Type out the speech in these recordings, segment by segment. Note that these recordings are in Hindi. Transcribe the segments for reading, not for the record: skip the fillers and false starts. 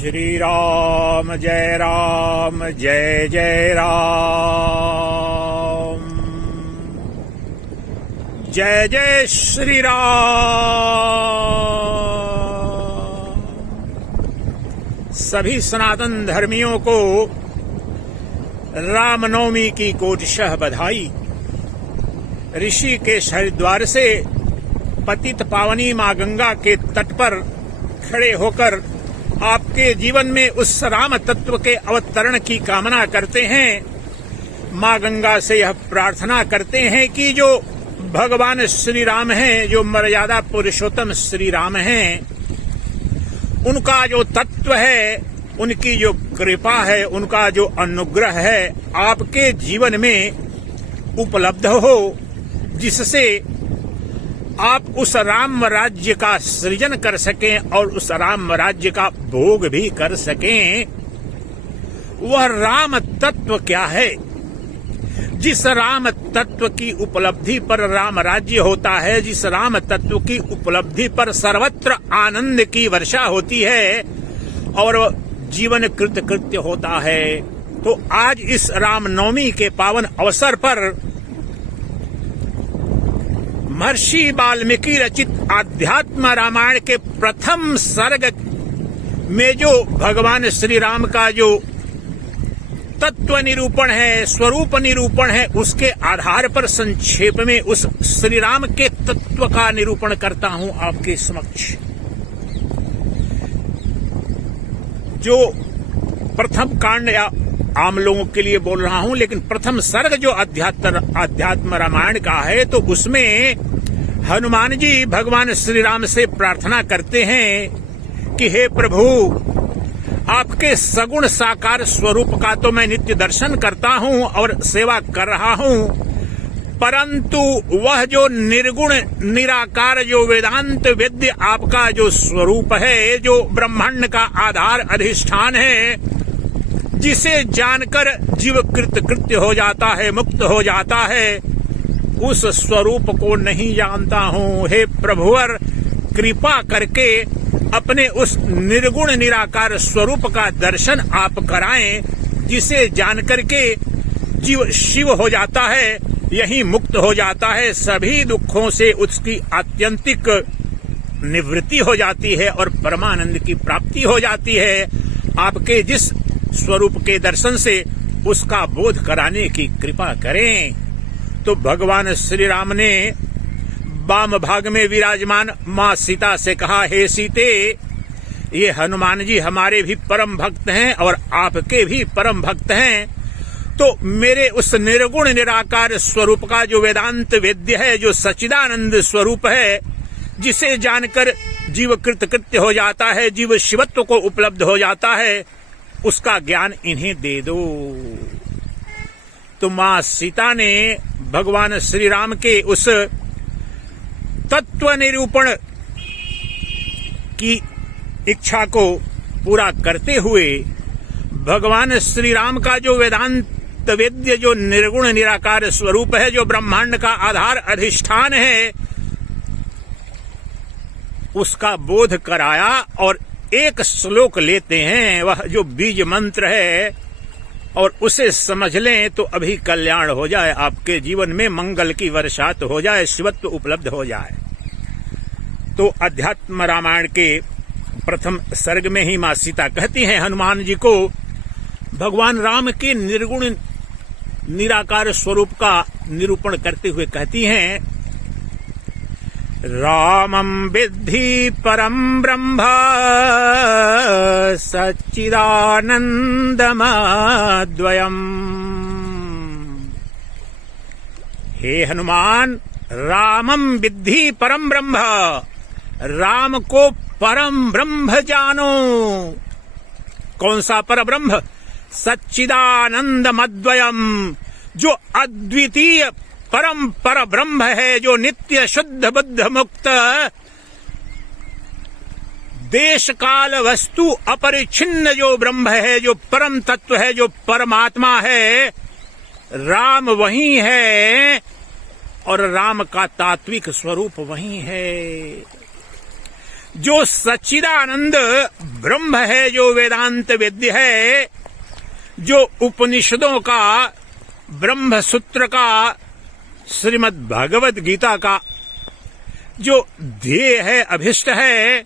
श्री राम जय जय राम। जय जय श्री राम। सभी सनातन धर्मियों को रामनवमी की कोटिशः बधाई। ऋषिकेश हरिद्वार से पतित पावनी मां गंगा के तट पर खड़े होकर आपके जीवन में उस राम तत्व के अवतरण की कामना करते हैं। मां गंगा से यह प्रार्थना करते हैं कि जो भगवान श्री राम हैं, जो मर्यादा पुरुषोत्तम श्री राम हैं, उनका जो तत्व है, उनकी जो कृपा है, उनका जो अनुग्रह है आपके जीवन में उपलब्ध हो, जिससे आप उस राम राज्य का सृजन कर सकें और उस राम राज्य का भोग भी कर सकें। वह राम तत्व क्या है? जिस राम तत्व की उपलब्धि पर राम राज्य होता है, जिस राम तत्व की उपलब्धि पर सर्वत्र आनंद की वर्षा होती है और जीवन कृतकृत्य होता है। तो आज इस रामनवमी के पावन अवसर पर महर्षि वाल्मीकि रचित आध्यात्म रामायण के प्रथम सर्ग में जो भगवान श्री राम का जो तत्व निरूपण है, स्वरूप निरूपण है, उसके आधार पर संक्षेप में उस श्री राम के तत्व का निरूपण करता हूं आपके समक्ष। जो प्रथम कांड या आम लोगों के लिए बोल रहा हूं, लेकिन प्रथम सर्ग जो अध्यात्म रामायण का है, तो उसमें हनुमान जी भगवान श्री राम से प्रार्थना करते हैं कि हे प्रभु, आपके सगुण साकार स्वरूप का तो मैं नित्य दर्शन करता हूं और सेवा कर रहा हूं, परंतु वह जो निर्गुण निराकार जो वेदांत वेद्य आपका जो स्वरूप है, जो ब्रह्मांड का आधार अधिष्ठान है, जिसे जानकर जीव कृतकृत्य हो जाता है, मुक्त हो जाता है, उस स्वरूप को नहीं जानता हूं। हे प्रभुवर, कृपा करके अपने उस निर्गुण निराकार स्वरूप का दर्शन आप कराएं, जिसे जानकर के जीव शिव हो जाता है, यही मुक्त हो जाता है, सभी दुखों से उसकी आत्यंतिक निवृत्ति हो जाती है और परमानंद की प्राप्ति हो जाती है। आपके जिस स्वरूप के दर्शन से उसका बोध कराने की कृपा करें। तो भगवान श्री राम ने वाम भाग में विराजमान मां सीता से कहा, हे सीते, ये हनुमान जी हमारे भी परम भक्त हैं और आपके भी परम भक्त हैं, तो मेरे उस निर्गुण निराकार स्वरूप का जो वेदांत वेद्य है, जो सच्चिदानंद स्वरूप है, जिसे जानकर जीव कृतकृत्य हो जाता है, जीव शिवत्व को उपलब्ध हो जाता है, उसका ज्ञान इन्हें दे दो। तो मां सीता ने भगवान श्री राम के उस तत्व निरूपण की इच्छा को पूरा करते हुए भगवान श्री राम का जो वेदांत वेद्य, जो निर्गुण निराकार स्वरूप है, जो ब्रह्मांड का आधार अधिष्ठान है, उसका बोध कराया और एक श्लोक लेते हैं, वह जो बीज मंत्र है, और उसे समझ लें तो अभी कल्याण हो जाए, आपके जीवन में मंगल की वर्षात हो जाए, शिवत्व उपलब्ध हो जाए। तो अध्यात्म रामायण के प्रथम सर्ग में ही मां सीता कहती हैं हनुमान जी को, भगवान राम के निर्गुण निराकार स्वरूप का निरूपण करते हुए कहती हैं, रामं विद्धि परम ब्रह्म सच्चिदानंदमद्वयम्। हे हनुमान, रामं विद्धि परम ब्रह्म, राम को परम ब्रह्म जानो। कौन सा पर ब्रह्म? सच्चिदानंदमद्वयम्, जो अद्वितीय परम पर ब्रह्म है, जो नित्य शुद्ध बुद्ध मुक्त, देश काल वस्तु अपरिच्छिन्न जो ब्रह्म है, जो परम तत्व है, जो परमात्मा है, राम वही है और राम का तात्विक स्वरूप वही है। जो सच्चिदानंद ब्रह्म है, जो वेदांत वेद्य है, जो उपनिषदों का, ब्रह्म सूत्र का, श्रीमद् भागवत गीता का जो ध्येय है, अभिष्ट है,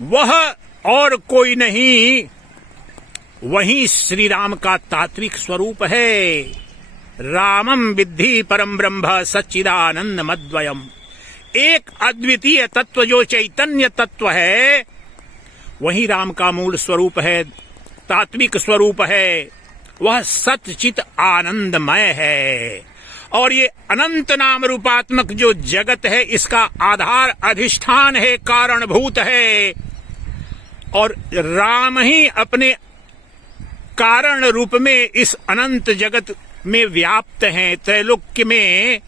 वह और कोई नहीं, वही श्री राम का तात्विक स्वरूप है। रामम विद्धि परम ब्रह्म सच्चिदानंद मद्वयम। एक अद्वितीय तत्व जो चैतन्य तत्व है, वही राम का मूल स्वरूप है, तात्विक स्वरूप है। वह सच्चित आनंदमय है। और ये अनंत नाम रूपात्मक जो जगत है, इसका आधार अधिष्ठान है, कारणभूत है। और राम ही अपने कारण रूप में इस अनंत जगत में व्याप्त हैं, त्रैलोक्य में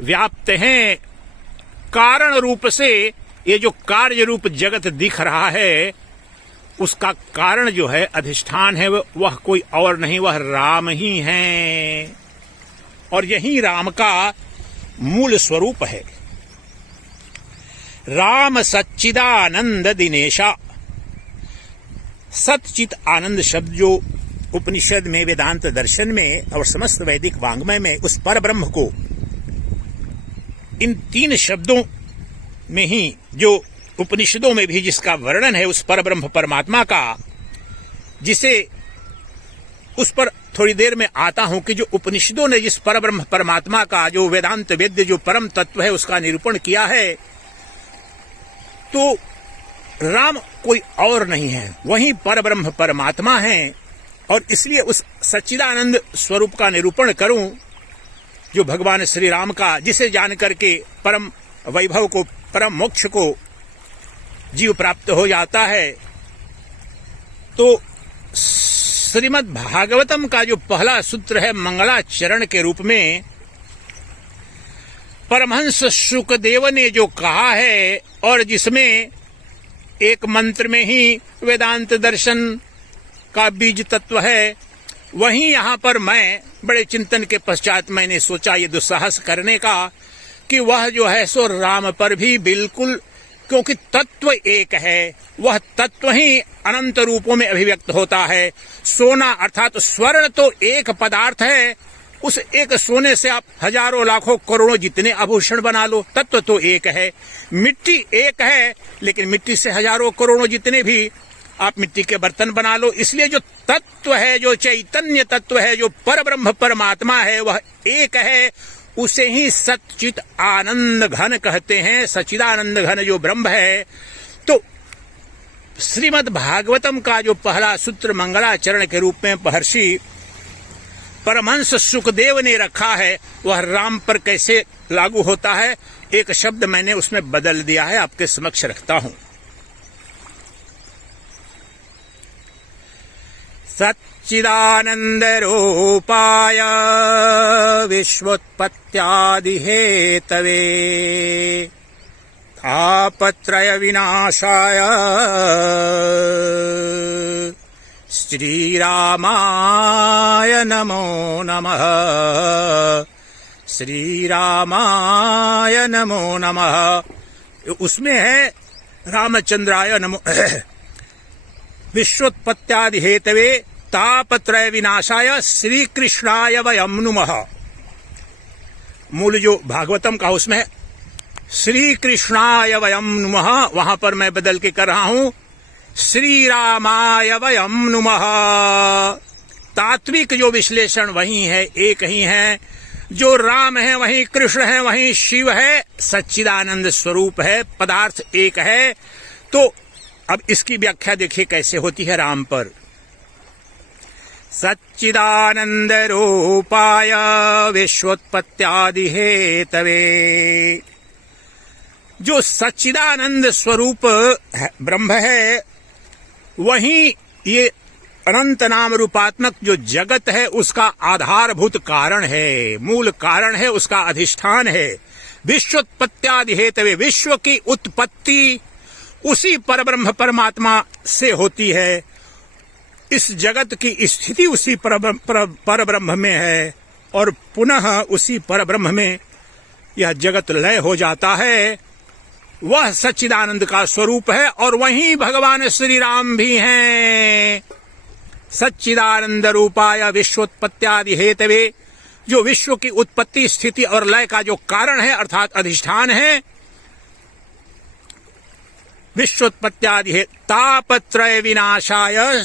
व्याप्त हैं। कारण रूप से ये जो कार्य रूप जगत दिख रहा है, उसका कारण जो है, अधिष्ठान है, वह कोई और नहीं, वह राम ही है। और यही राम का मूल स्वरूप है। राम सच्चिदानंद दिनेशा। सच्चित आनंद शब्द जो उपनिषद में, वेदांत दर्शन में और समस्त वैदिक वाङ्मय में उस पर ब्रह्म को, इन तीन शब्दों में ही जो उपनिषदों में भी जिसका वर्णन है उस पर ब्रह्म परमात्मा का, जिसे उस पर थोड़ी देर में आता हूं कि जो उपनिषदों ने जिस पर ब्रह्म परमात्मा का, जो वेदांत वेद्य जो परम तत्व है, उसका निरूपण किया है, तो राम कोई और नहीं है, वही पर ब्रह्म परमात्मा है। और इसलिए उस सच्चिदानंद स्वरूप का निरूपण करूं, जो भगवान श्री राम का, जिसे जान करके परम वैभव को, परम मोक्ष को जीव प्राप्त हो जाता है। तो श्रीमद् भागवतम का जो पहला सूत्र है, मंगलाचरण के रूप में परमहंस शुकदेव ने जो कहा है, और जिसमें एक मंत्र में ही वेदांत दर्शन का बीज तत्व है, वहीं यहाँ पर मैं बड़े चिंतन के पश्चात मैंने सोचा ये दुस्साहस करने का कि वह जो है सो राम पर भी बिल्कुल, क्योंकि तत्व एक है, वह तत्व ही अनंत रूपों में अभिव्यक्त होता है। सोना अर्थात स्वर्ण तो एक पदार्थ है, उस एक सोने से आप हजारों लाखों करोड़ों जितने आभूषण बना लो, तत्व तो एक है। मिट्टी एक है, लेकिन मिट्टी से हजारों करोड़ों जितने भी आप मिट्टी के बर्तन बना लो। इसलिए जो तत्व है, जो चैतन्य तत्व है, जो पर ब्रह्म परमात्मा है, वह एक है। उसे ही सच्चित आनंद घन कहते हैं, सच्चिदानंद घन जो ब्रह्म है। तो श्रीमद् भागवतम का जो पहला सूत्र मंगलाचरण के रूप में महर्षि परमहंस सुखदेव ने रखा है, वह राम पर कैसे लागू होता है, एक शब्द मैंने उसमें बदल दिया है, आपके समक्ष रखता हूं। सच्चिदानंद रूपाय विश्वोत्पत्त्यादि हेतवे तापत्रय विनाशाय श्रीरामाय नमो नमः। श्रीरामाय नमो नमः। उसमें है रामचंद्राय नमो विश्वोत्पत्त्यादि हेतवे तापत्रय विनाशाय श्री कृष्णाय वयं नुमः। मूल जो भागवतम का उसमें है श्री कृष्णाय वयं नुमः, वहां पर मैं बदल के कर रहा हूं श्री रामाय वयं नुमः। तात्विक जो विश्लेषण वही है, एक ही है। जो राम है वही कृष्ण है, वही शिव है, सच्चिदानंद स्वरूप है, पदार्थ एक है। तो अब इसकी व्याख्या देखिए कैसे होती है राम पर। सच्चिदानंद रूपाय विश्वोत्पत्त्यादि हेतवे। जो सच्चिदानंद स्वरूप ब्रह्म है, वही ये अनंत नाम रूपात्मक जो जगत है उसका आधारभूत कारण है, मूल कारण है, उसका अधिष्ठान है। विश्वोत्पत्त्यादि हेतवे, विश्व की उत्पत्ति उसी परब्रह्म परमात्मा से होती है। इस जगत की स्थिति उसी परब्रह्म में है, और पुनः उसी परब्रह्म में यह जगत लय हो जाता है। वह सच्चिदानंद का स्वरूप है और वहीं भगवान श्री राम भी हैं। सच्चिदानंद रूपाय विश्वोत्पत्त्यादि हेतवे, जो विश्व की उत्पत्ति स्थिति और लय का जो कारण है अर्थात अधिष्ठान है, विश्वोत्पत्त्यादि तापत्रय विनाशाय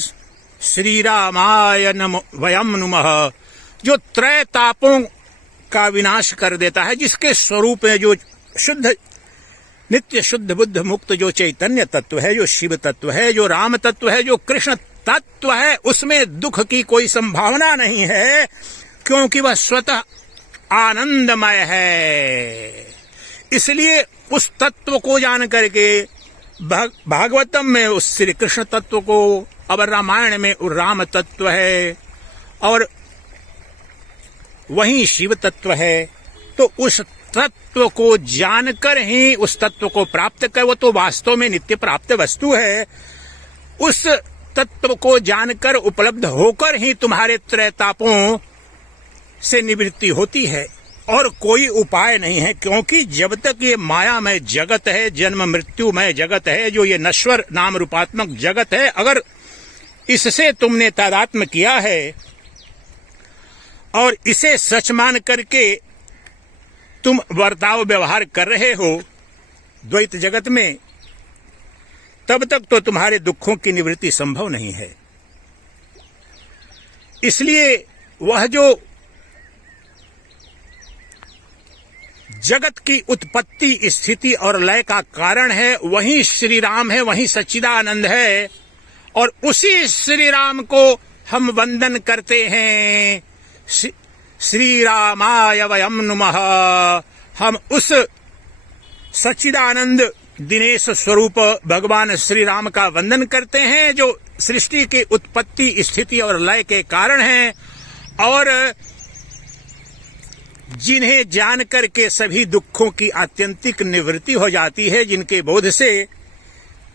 श्री रामाय वयम नुमः, जो त्रय तापों का विनाश कर देता है, जिसके स्वरूप में जो शुद्ध नित्य शुद्ध बुद्ध मुक्त जो चैतन्य तत्व है, जो शिव तत्व है, जो राम तत्व है, जो कृष्ण तत्व है, उसमें दुख की कोई संभावना नहीं है, क्योंकि वह स्वतः आनंदमय है। इसलिए उस तत्व को जान करके भागवतम में उस श्री कृष्ण तत्व को, और रामायण में राम तत्व है और वहीं शिव तत्व है, तो उस तत्व को जानकर ही उस तत्व को प्राप्त कर, वो तो वास्तव में नित्य प्राप्त वस्तु है। उस तत्व को जानकर उपलब्ध होकर ही तुम्हारे त्रैतापों से निवृत्ति होती है, और कोई उपाय नहीं है। क्योंकि जब तक ये मायामय जगत है, जन्म मृत्युमय जगत है, जो ये नश्वर नाम रूपात्मक जगत है, अगर इससे तुमने तादात्म्य किया है और इसे सच मान करके तुम वर्ताव व्यवहार कर रहे हो द्वैत जगत में, तब तक तो तुम्हारे दुखों की निवृत्ति संभव नहीं है। इसलिए वह जो जगत की उत्पत्ति स्थिति और लय का कारण है, वही श्री राम है, वही सच्चिदानंद है, और उसी श्री राम को हम वंदन करते हैं। श्री रामाय वयम नुमः, हम उस सच्चिदानंद दिनेश स्वरूप भगवान श्री राम का वंदन करते हैं, जो सृष्टि की उत्पत्ति स्थिति और लय के कारण हैं, और जिन्हें जान करके सभी दुखों की आत्यंतिक निवृत्ति हो जाती है, जिनके बोध से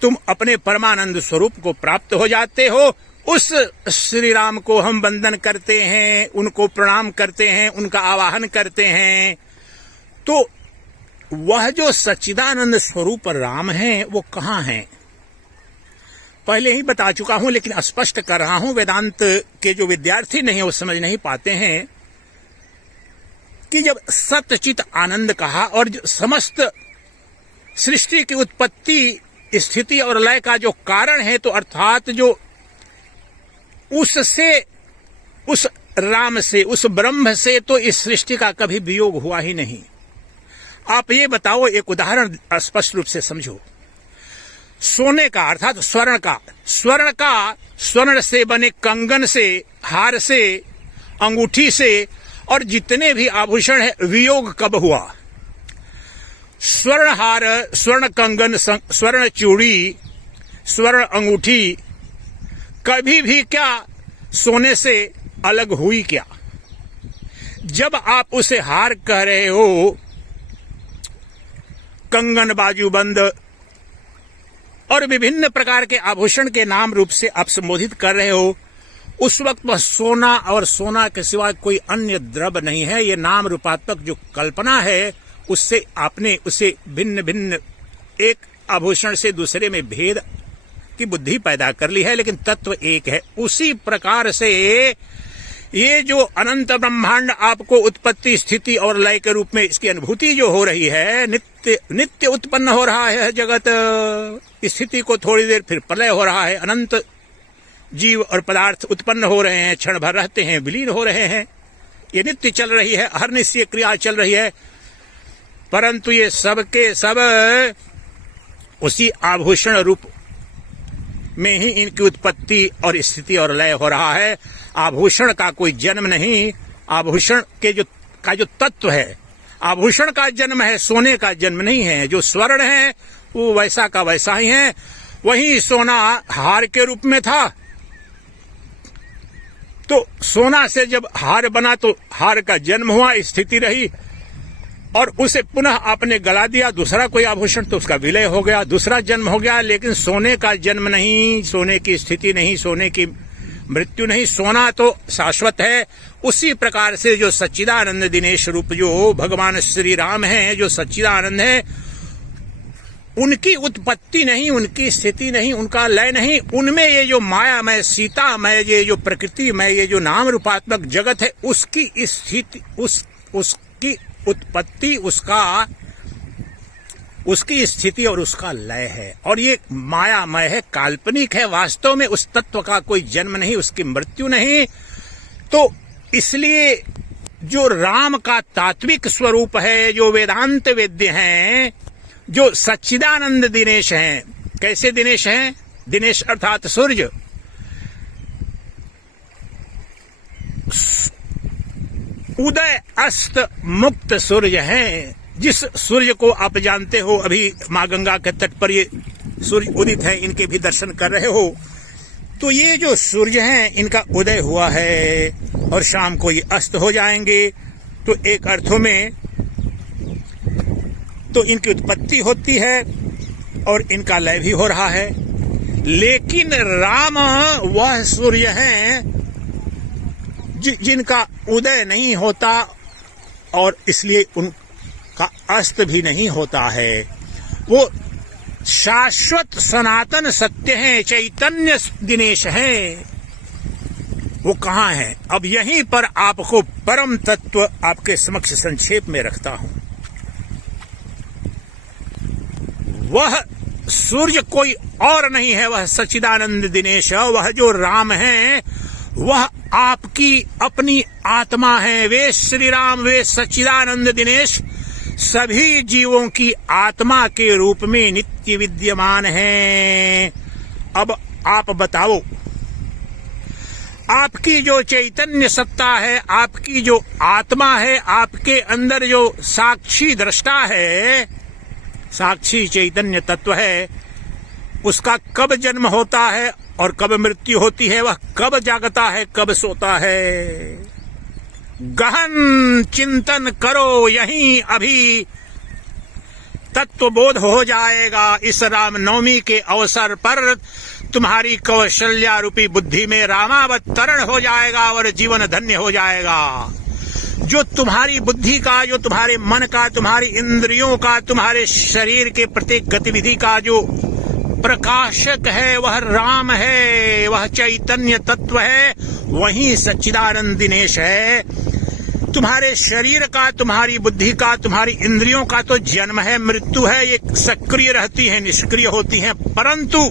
तुम अपने परमानंद स्वरूप को प्राप्त हो जाते हो, उस श्री राम को हम वंदन करते हैं, उनको प्रणाम करते हैं, उनका आवाहन करते हैं। तो वह जो सच्चिदानंद स्वरूप राम हैं, वो कहाँ हैं? पहले ही बता चुका हूं, लेकिन स्पष्ट कर रहा हूं। वेदांत के जो विद्यार्थी नहीं वो समझ नहीं पाते हैं कि जब सतचित आनंद कहा और समस्त सृष्टि की उत्पत्ति स्थिति और लय का जो कारण है, तो अर्थात जो उससे, उस राम से, उस ब्रह्म से तो इस सृष्टि का कभी वियोग हुआ ही नहीं। आप ये बताओ, एक उदाहरण स्पष्ट रूप से समझो। सोने का अर्थात स्वर्ण का, स्वर्ण से बने कंगन से, हार से, अंगूठी से और जितने भी आभूषण है, वियोग कब हुआ? स्वर्ण हार, स्वर्ण कंगन, स्वर्ण चूड़ी, स्वर्ण अंगूठी कभी भी क्या सोने से अलग हुई क्या? जब आप उसे हार कह रहे हो, कंगन, बाजूबंद और विभिन्न प्रकार के आभूषण के नाम रूप से आप संबोधित कर रहे हो, उस वक्त वह सोना और सोना के सिवा कोई अन्य द्रव्य नहीं है। ये नाम रूपात्मक जो कल्पना है, उससे आपने उसे भिन्न भिन्न एक आभूषण से दूसरे में भेद की बुद्धि पैदा कर ली है, लेकिन तत्व एक है। उसी प्रकार से ये जो अनंत ब्रह्मांड आपको उत्पत्ति स्थिति और लय के रूप में इसकी अनुभूति जो हो रही है, नित्य उत्पन्न हो रहा है जगत, स्थिति को थोड़ी देर फिर प्रलय हो रहा है, अनंत जीव और पदार्थ उत्पन्न हो रहे हैं, क्षण भर रहते हैं, विलीन हो रहे हैं, ये नित्य चल रही है, हर निश्चय क्रिया चल रही है। परंतु ये सब के सब उसी आभूषण रूप में ही इनकी उत्पत्ति और स्थिति और लय हो रहा है। आभूषण का कोई जन्म नहीं, आभूषण के जो तत्व है, आभूषण का जन्म है, सोने का जन्म नहीं है। जो स्वर्ण है वो वैसा का वैसा ही है। वही सोना हार के रूप में था, तो सोना से जब हार बना तो हार का जन्म हुआ, स्थिति रही, और उसे पुनः आपने गला दिया दूसरा कोई आभूषण, तो उसका विलय हो गया, दूसरा जन्म हो गया। लेकिन सोने का जन्म नहीं, सोने की स्थिति नहीं, सोने की मृत्यु नहीं, सोना तो शाश्वत है। उसी प्रकार से जो सच्चिदानंद दिनेश रूप जो भगवान श्री राम हैं, जो सच्चिदानंद है, उनकी उत्पत्ति नहीं, उनकी स्थिति नहीं, उनका लय नहीं, उनमें ये जो मायामय, सीतामय, ये जो प्रकृतिमय, ये जो नाम रूपात्मक जगत है, उसकी स्थिति, उसकी उत्पत्ति, उसकी स्थिति और उसका लय है। और ये मायामय है, काल्पनिक है, वास्तव में उस तत्व का कोई जन्म नहीं, उसकी मृत्यु नहीं। तो इसलिए जो राम का तात्विक स्वरूप है, जो वेदांत वेद्य हैं, जो सच्चिदानंद दिनेश हैं, कैसे दिनेश हैं? दिनेश अर्थात सूर्य, उदय अस्त मुक्त सूर्य हैं। जिस सूर्य को आप जानते हो, अभी मां गंगा के तट पर ये सूर्य उदित है, इनके भी दर्शन कर रहे हो। तो ये जो सूर्य हैं, इनका उदय हुआ है और शाम को ये अस्त हो जाएंगे। तो एक अर्थों में तो इनकी उत्पत्ति होती है और इनका लय भी हो रहा है। लेकिन राम वह सूर्य हैं जिनका उदय नहीं होता और इसलिए उनका अस्त भी नहीं होता है। वो शाश्वत सनातन सत्य हैं, चैतन्य दिनेश हैं। वो कहाँ हैं? अब यहीं पर आपको परम तत्व आपके समक्ष संक्षेप में रखता हूं। वह सूर्य कोई और नहीं है, वह सच्चिदानंद दिनेश, वह जो राम हैं, वह आपकी अपनी आत्मा है। वे श्री राम, वे सच्चिदानंद दिनेश सभी जीवों की आत्मा के रूप में नित्य विद्यमान हैं। अब आप बताओ, आपकी जो चैतन्य सत्ता है, आपकी जो आत्मा है, आपके अंदर जो साक्षी दृष्टा है, साक्षी चैतन्य तत्व है, उसका कब जन्म होता है और कब मृत्यु होती है? वह कब जागता है, कब सोता है? गहन चिंतन करो, यहीं अभी तत्वबोध हो जाएगा। इस रामनवमी के अवसर पर तुम्हारी कौशल्या रूपी बुद्धि में रामावतरण हो जाएगा और जीवन धन्य हो जाएगा। जो तुम्हारी बुद्धि का, जो तुम्हारे मन का, तुम्हारी इंद्रियों का, तुम्हारे शरीर के प्रत्येक गतिविधि का जो प्रकाशक है, वह राम है, वह चैतन्य तत्व है, वही सच्चिदानंद दिनेश है। तुम्हारे शरीर का, तुम्हारी बुद्धि का, तुम्हारी इंद्रियों का तो जन्म है, मृत्यु है, ये सक्रिय रहती हैं, निष्क्रिय होती हैं, परंतु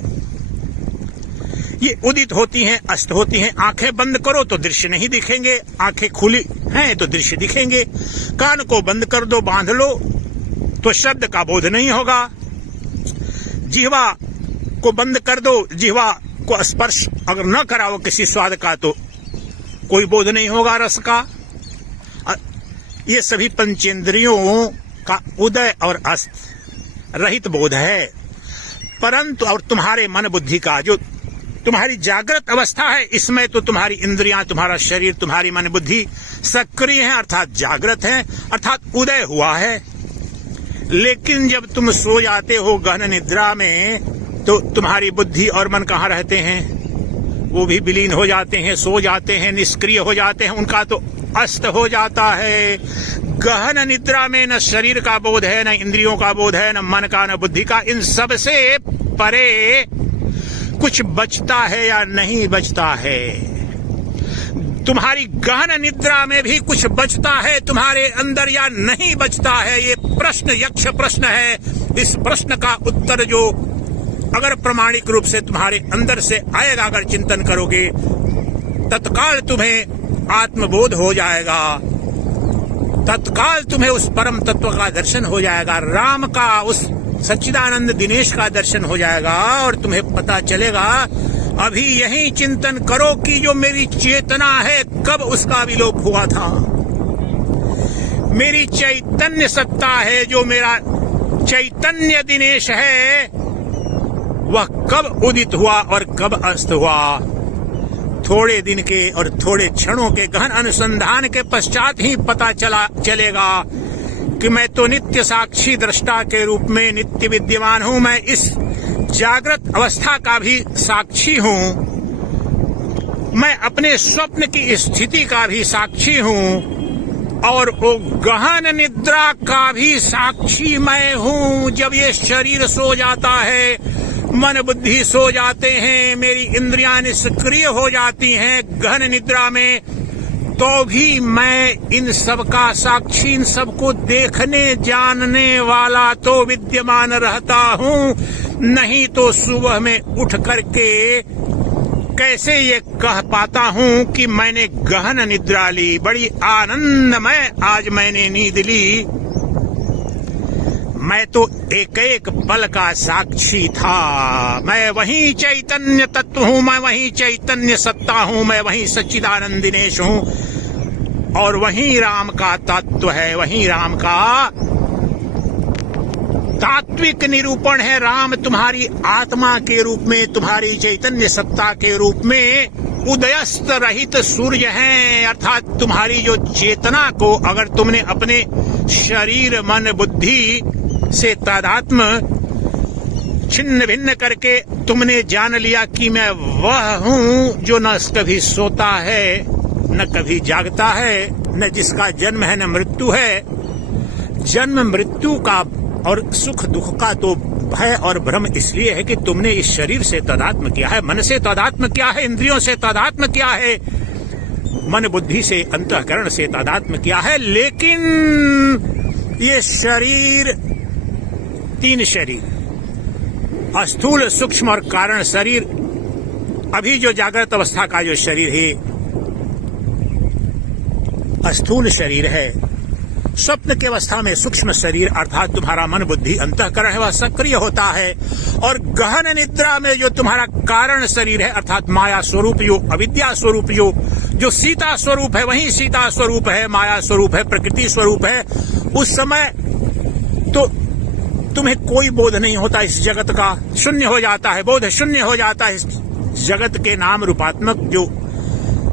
ये उदित होती हैं, अस्त होती हैं। आंखें बंद करो तो दृश्य नहीं दिखेंगे, आंखें खुली हैं तो दृश्य दिखेंगे। कान को बंद कर दो, बांध लो तो शब्द का बोध नहीं होगा। जिह्वा को बंद कर दो, जिह्वा को स्पर्श अगर न कराओ किसी स्वाद का तो कोई बोध नहीं होगा रस का। ये सभी पंचेंद्रियों का उदय और अस्त रहित बोध है। परंतु और तुम्हारे मन बुद्धि का जो तुम्हारी जागृत अवस्था है, इसमें तो तुम्हारी इंद्रियां, तुम्हारा शरीर, तुम्हारी मन बुद्धि सक्रिय है, अर्थात जागृत है, अर्थात उदय हुआ है। लेकिन जब तुम सो जाते हो गहन निद्रा में, तो तुम्हारी बुद्धि और मन कहाँ रहते हैं? वो भी विलीन हो जाते हैं, सो जाते हैं, निष्क्रिय हो जाते हैं, उनका तो अस्त हो जाता है। गहन निद्रा में न शरीर का बोध है, न इंद्रियों का बोध है, न मन का, न बुद्धि का। इन सब से परे कुछ बचता है या नहीं बचता है? तुम्हारी गहन निद्रा में भी कुछ बचता है तुम्हारे अंदर या नहीं बचता है? ये प्रश्न यक्ष प्रश्न है। इस प्रश्न का उत्तर जो अगर प्रामाणिक रूप से तुम्हारे अंदर से आएगा, अगर चिंतन करोगे, तत्काल तुम्हें आत्मबोध हो जाएगा, तत्काल तुम्हें उस परम तत्व का दर्शन हो जाएगा, राम का, उस सच्चिदानंद दिनेश का दर्शन हो जाएगा और तुम्हें पता चलेगा। अभी यही चिंतन करो कि जो मेरी चेतना है, कब उसका विलोप हुआ था? मेरी चैतन्य सत्ता है, जो मेरा चैतन्य दिनेश है, वह कब उदित हुआ और कब अस्त हुआ? थोड़े दिन के और थोड़े क्षणों के गहन अनुसंधान के पश्चात ही पता चलेगा कि मैं तो नित्य साक्षी दृष्टा के रूप में नित्य विद्यमान हूं। मैं इस जागृत अवस्था का भी साक्षी हूं, मैं अपने स्वप्न की स्थिति का भी साक्षी हूं। और वो गहन निद्रा का भी साक्षी मैं हूं। जब ये शरीर सो जाता है, मन बुद्धि सो जाते हैं, मेरी इंद्रियां निष्क्रिय हो जाती हैं गहन निद्रा में, तो भी मैं इन सब का साक्षी, इन सबको देखने जानने वाला तो विद्यमान रहता हूं। नहीं तो सुबह में उठ करके कैसे ये कह पाता हूं कि मैंने गहन निद्रा ली, बड़ी आनंदमय आज मैंने नींद ली। मैं तो एक एक पल का साक्षी था। मैं वही चैतन्य तत्व हूं, मैं वही चैतन्य सत्ता हूं, मैं वही सच्चिदानंद दिनेश हूं, और वही राम का तत्व है, वही राम का तात्विक निरूपण है। राम तुम्हारी आत्मा के रूप में, तुम्हारी चैतन्य सत्ता के रूप में उदयस्त रहित सूर्य हैं, अर्थात तुम्हारी जो चेतना को अगर तुमने अपने शरीर मन बुद्धि से तादात्म्य छिन्न भिन्न करके तुमने जान लिया कि मैं वह हूं जो न कभी सोता है न कभी जागता है, न जिसका जन्म है न मृत्यु है। जन्म मृत्यु का और सुख दुख का तो भय और भ्रम इसलिए है कि तुमने इस शरीर से तादात्म्य किया है, मन से तादात्म्य किया है, इंद्रियों से तादात्म्य किया है, मन बुद्धि से अंतःकरण से तादात्म्य किया है। लेकिन ये शरीर, तीन शरीर, स्थूल सूक्ष्म और कारण शरीर, अभी जो जागृत अवस्था का जो शरीर है स्थूल शरीर है, स्वप्न की अवस्था में सूक्ष्म शरीर अर्थात तुम्हारा मन बुद्धि अंतःकरण है वह सक्रिय होता है, और गहन निद्रा में जो तुम्हारा कारण शरीर है अर्थात माया स्वरूप यो, अविद्या स्वरूप यो, जो सीता स्वरूप है वही सीता स्वरूप है, माया स्वरूप है, प्रकृति स्वरूप है, उस समय तो तुम्हें कोई बोध नहीं होता इस जगत का, शून्य हो जाता है, बोध शून्य हो जाता है। इस जगत के नाम रूपात्मक जो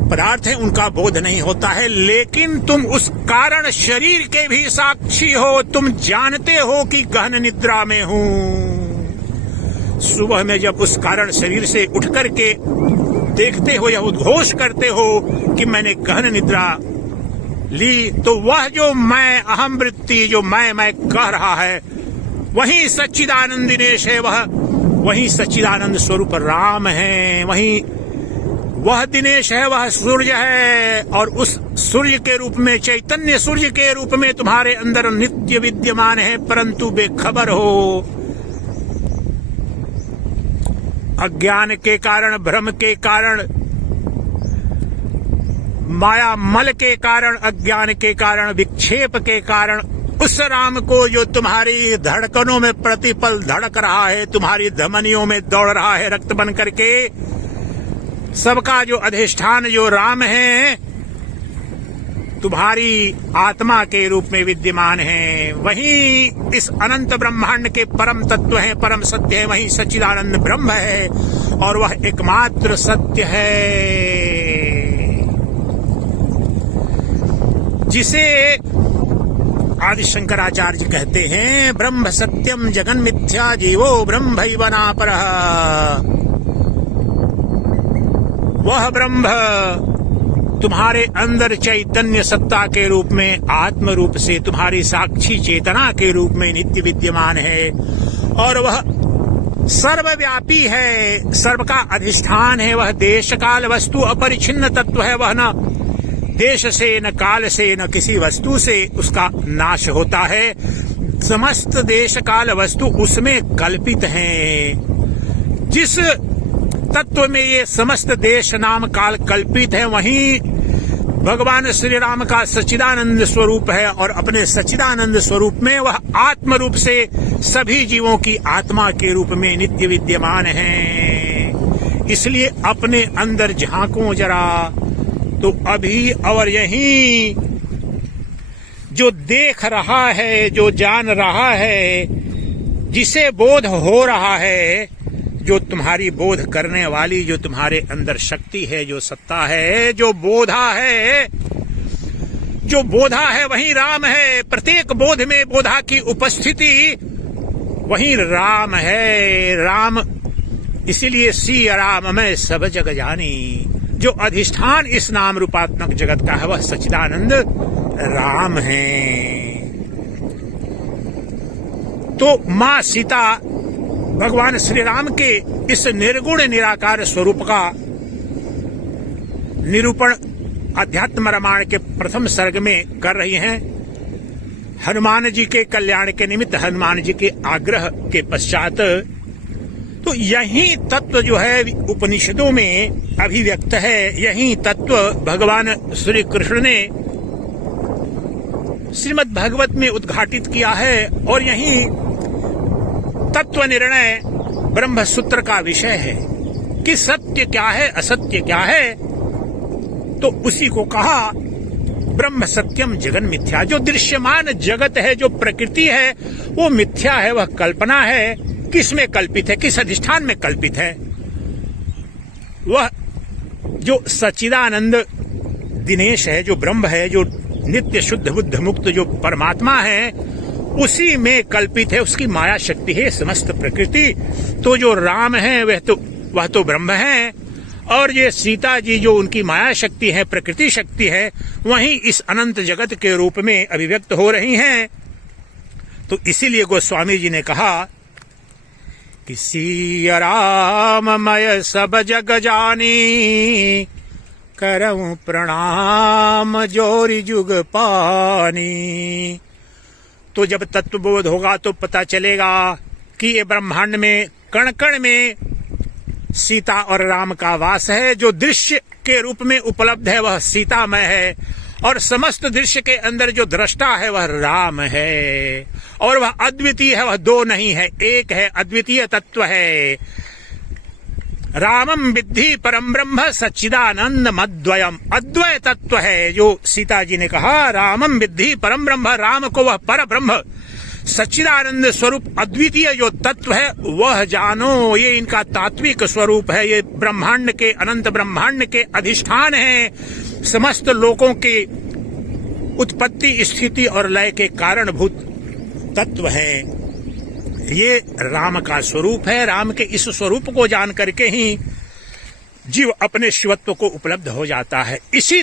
पदार्थ है उनका बोध नहीं होता है। लेकिन तुम उस कारण शरीर के भी साक्षी हो, तुम जानते हो कि गहन निद्रा में हूं। सुबह में जब उस कारण शरीर से उठ करके देखते हो या उद्घोष करते हो कि मैंने गहन निद्रा ली, तो वह जो मैं अहम वृत्ति, जो मैं कह रहा है, वही सच्चिदानंद दिनेश है, वही सच्चिदानंद स्वरूप राम है, वही वह दिनेश है, वह सूर्य है, और उस सूर्य के रूप में, चैतन्य सूर्य के रूप में तुम्हारे अंदर नित्य विद्यमान है, परंतु बेखबर हो। अज्ञान के कारण, भ्रम के कारण, माया मल के कारण, अज्ञान के कारण, विक्षेप के कारण उस राम को जो तुम्हारी धड़कनों में प्रतिपल धड़क रहा है, तुम्हारी धमनियों में दौड़ रहा है रक्त बन करके, सबका जो अधिष्ठान जो राम है तुम्हारी आत्मा के रूप में विद्यमान है, वही इस अनंत ब्रह्मांड के परम तत्व हैं, परम सत्य है, वही सच्चिदानंद ब्रह्म है, और वह एकमात्र सत्य है जिसे आदि शंकराचार्य कहते हैं ब्रह्म सत्यम जगन मिथ्या जीवो ब्रह्मैव नापरः। वह ब्रह्म तुम्हारे अंदर चैतन्य सत्ता के रूप में, आत्म रूप से तुम्हारी साक्षी चेतना के रूप में नित्य विद्यमान है, और वह सर्वव्यापी है, सर्व का अधिष्ठान है, वह देश काल वस्तु अपरिछिन्न तत्व है, वह न देश से न काल से न किसी वस्तु से उसका नाश होता है, समस्त देश काल वस्तु उसमें कल्पित हैं। जिस तत्व में ये समस्त देश नाम काल कल्पित है, वहीं भगवान श्री राम का सच्चिदानंद स्वरूप है, और अपने सच्चिदानंद स्वरूप में वह आत्म रूप से सभी जीवों की आत्मा के रूप में नित्य विद्यमान है। इसलिए अपने अंदर झांको जरा, तो अभी और यहीं जो देख रहा है, जो जान रहा है, जिसे बोध हो रहा है, जो तुम्हारी बोध करने वाली जो तुम्हारे अंदर शक्ति है, जो सत्ता है, जो बोधा है वही राम है। प्रत्येक बोध में बोधा की उपस्थिति वही राम है। राम इसीलिए सी राम मैं सब जग जानी, जो अधिष्ठान इस नाम रूपात्मक जगत का है वह सच्चिदानंद राम हैं। तो मां सीता भगवान श्री राम के इस निर्गुण निराकार स्वरूप का निरूपण अध्यात्म रामायण के प्रथम सर्ग में कर रही हैं। हनुमान जी के कल्याण के निमित्त हनुमान जी के आग्रह के पश्चात तो यही तत्व जो है उपनिषदों में अभिव्यक्त है। यही तत्व भगवान श्री कृष्ण ने श्रीमद् भागवत में उद्घाटित किया है और यही तत्व निर्णय ब्रह्म सूत्र का विषय है कि सत्य क्या है, असत्य क्या है। तो उसी को कहा ब्रह्म सत्यम जगन मिथ्या। जो दृश्यमान जगत है, जो प्रकृति है, वो मिथ्या है, वह कल्पना है। किसमें कल्पित है, किस अधिष्ठान में कल्पित है? वह जो सच्चिदानंद दिनेश है, जो ब्रह्म है, जो नित्य शुद्ध बुद्ध मुक्त जो परमात्मा है, उसी में कल्पित है। उसकी माया शक्ति है समस्त प्रकृति। तो जो राम है वह तो ब्रह्म है और ये सीता जी जो उनकी माया शक्ति है, प्रकृति शक्ति है, वहीं इस अनंत जगत के रूप में अभिव्यक्त हो रही हैं। तो इसीलिए गोस्वामी जी ने कहा कि सिया राममय सब जग जानी, करऊं प्रणाम जोरी जुग पानी। तो जब तत्वबोध होगा तो पता चलेगा कि ये ब्रह्मांड में कण कण में सीता और राम का वास है। जो दृश्य के रूप में उपलब्ध है वह सीतामय है और समस्त दृश्य के अंदर जो दृष्टा है वह राम है और वह अद्वितीय है, वह दो नहीं है, एक है, अद्वितीय तत्व है। रामम विद्धि परम ब्रह्म सच्चिदानंद मद्वयम, अद्वय तत्व है। जो सीता जी ने कहा रामम विद्धि परम ब्रह्म, राम को वह पर ब्रह्म सच्चिदानंद स्वरूप अद्वितीय जो तत्व है वह जानो। ये इनका तात्विक स्वरूप है। ये ब्रह्मांड के, अनंत ब्रह्मांड के अधिष्ठान है। समस्त लोकों के उत्पत्ति, स्थिति और लय के कारणभूत तत्व है। ये राम का स्वरूप है। राम के इस स्वरूप को जान करके ही जीव अपने शिवत्व को उपलब्ध हो जाता है। इसी